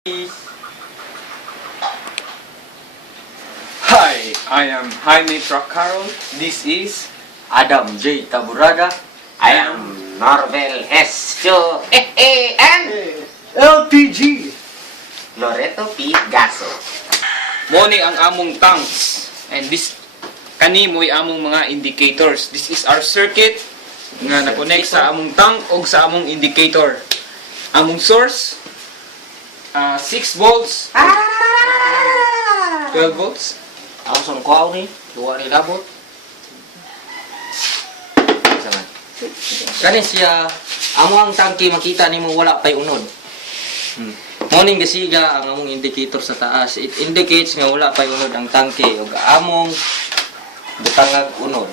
Hi, I am Jaime Tracaro. This is Adam J. Taburada. I am Norvel Hesto. And LPG. Loreto P. Gaso. Moni ang among tanks. And this kanimoy among mga indicators. This is our circuit nga na-connect sa among tank o sa among indicator. Among source 6 volts, 12 volts. Ako sa kuwaw ni. Duwa ni labot. Sama. Kani siya, amo ang tangke makita nimo wala pay unod. Morning gasiga ang among indicator sa taas. It indicates nga wala pay unod ang tangke ug among butangag unod.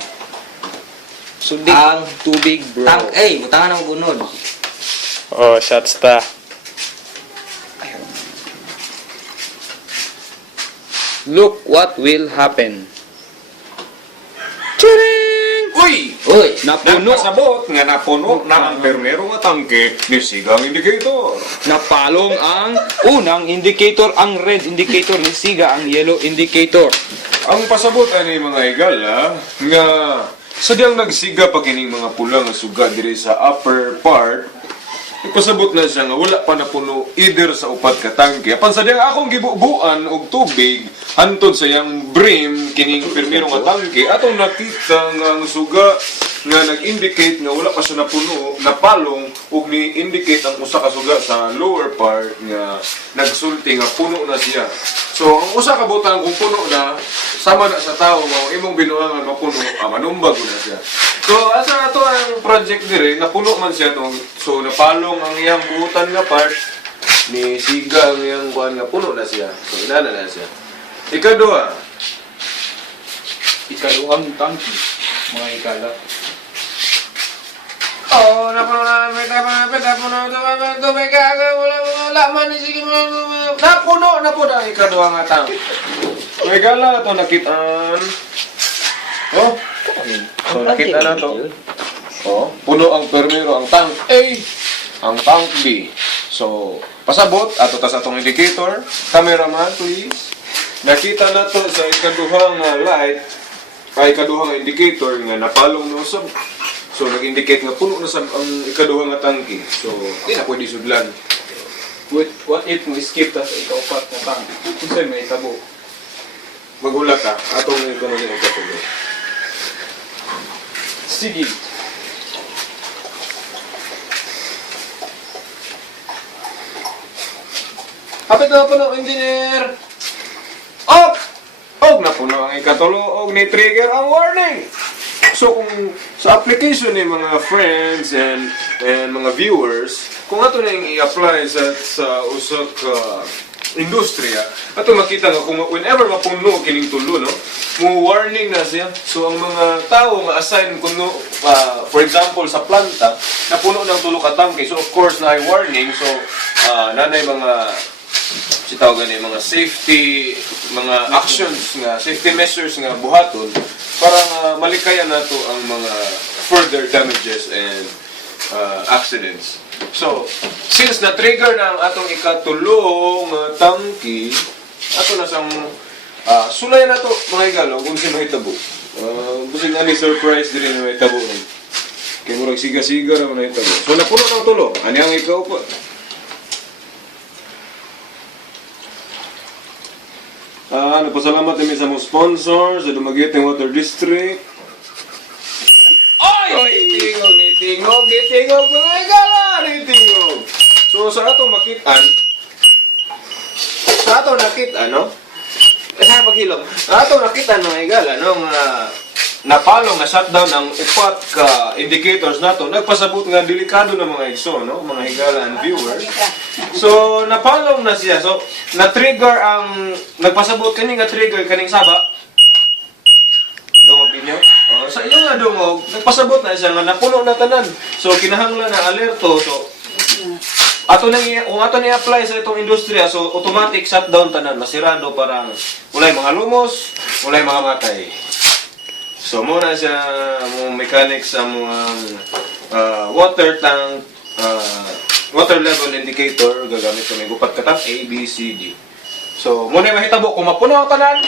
Sudik Ang tubig, bro. butangan ang unod. Oh, shots ta. Look what will happen. Tcharing! Uy! Uy, Napuno! Nagpasabot nga napuno na ang permero nga tangke ni sigang indicator. Napalong ang unang indicator, ang red indicator ni Siga, ang yellow indicator. Ang pasabot ani mga higala nga sadyang nagsiga pa kining mga pula nga suga diri sa upper part. Ipasabot na siya nga wala pa napuno either sa upat ka tangke. Apan sadyang akong gibubuan og tubig hantod sa yang brim kining permero nga tangke atong nakita nga ang suga nga nag-indicate nga wala pa siya napuno, napalong ug ni-indicate ang usa ka suga sa lower part nga nagsulti nga puno na siya. So ang usa ka butang kung puno na sama na sa tao nga imong binuangan mapuno, manumbag na siya. So asa ato ang project dire napuno man siya no. So napalong ang iyang buutan nga part ni siga ang iyang kuan nga puno na siya. So inana na siya. Ikaduha, Ikalawang tangki, mga ikala. oh, napuno na, tubig ka, wala man, sige napuno ang ikaduha nga tang. May gala ito nakitaan. Oh, so nakita na to. Oh, puno ang permero ang tank A, ang tank B. So, pasabot, ato tas atong indicator. Cameraman, please. Nakita na to sa ikaduhang light, ay ikaduhang indicator nga napalong no sa. So, nag-indicate nga puno na sa ang ikaduhang nga tangke. So, di na pwede sudlan. What if mo skip ta sa ikaupat na tangki? Kung sa'yo may tabo. Magulat ka, atong ikaduhang nga ikatuloy. Sige. Hapit na puno, engineer! Og! Og na puno ang ikatulo, og ni-trigger ang warning! So kung sa application ni mga friends and mga viewers, kung ato na yung i-apply sa usak industriya, ato makita nga kung whenever mapuno kining tulo, no, mo warning na siya. So ang mga tao nga assign kuno, for example sa planta, napuno ng tulo ka tangke. So of course na warning. So nanay mga sitawagan ni mga safety, mga actions nga, safety measures nga buhaton para nga malikayan nato ang mga further damages and accidents. So, since na-trigger na ang atong ikatulong tangki, ato na sang sulay na to mga igalo kung sino hitabo. Busig na ni surprise din na hitabo. Kaya murag siga-siga na mga hitabo. So, napuno ng tulo. Ano ang ikaw po? Nagpasalamat namin sa mga sponsor, sa Dumaguete Water District. Oy! Nitingog, mga igala! Nitingog! So, sa ato makitaan, no? Kasi paghilom. Sa ato nakitaan, mga igala, no? Napalong na shutdown ang upat ka indicators nato. Nagpasabot nga delikado na mga igso, no? Mga higala and viewers. So, napalong na siya. So, na-trigger ang... Nagpasabot kani nga trigger kaning saba. Dungog ninyo? Sa inyo nga dungog, nagpasabot na siya nga napuno na tanan. So, kinahanglan na alerto. So, kung ato ni-apply sa itong industriya, so automatic shutdown tanan. Masirado parang walay mga lumos, walay mga matay. So, muna siya mong mechanics sa mga water tank water level indicator gagamit ko ng upat ka tap A, B, C, D. So, muna mahitabo kung mapuno ang tanan,